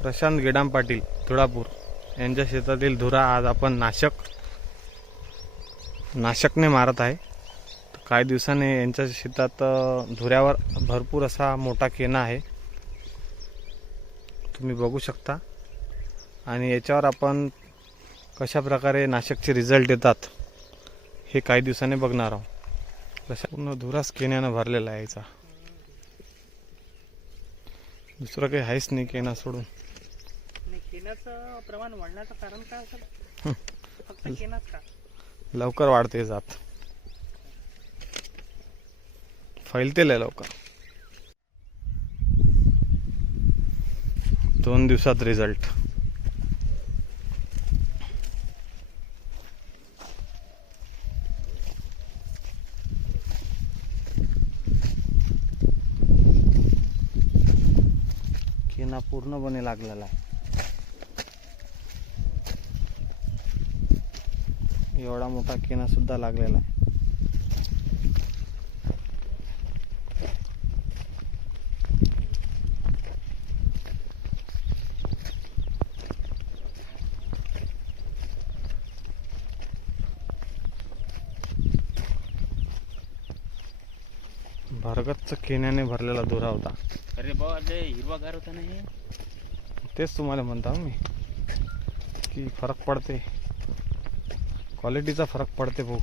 प्रशांत गेडाम पाटील तुळापूर यांच्या शेतातील धुरा आज आपण नाशकने मारत आहे. काही दिवसाने यांच्या शेतात धुऱ्यावर भरपूर असा मोठा केना आहे, तुम्ही बघू शकता. आणि याच्यावर आपण कशा प्रकारे नाशकचे रिझल्ट येतात हे काही दिवसांनी बघणार आहोत. पूर्ण धुराच केन्यानं भरलेला आहे याचा, दुसरं काही आहेच नाही केना सोडून. केनाचं प्रमाण वाढण्याचं कारण काय असेल? फक्त केनाच का? लवकर वाढते जात, फैलते लवकर. 2 दिवसात रिझल्ट. केना पूर्णपणे लागलेला आहे. एवढा मोठा केना सुद्धा लागलेला आहे. भरगच्च केन्याने भरलेला धुरा होता. अरे बाबा लय हिरवागार होता ना हे. तेच तुम्हाला म्हणता मी की फरक पडते, क्वालिटीचा फरक पडते भाऊ.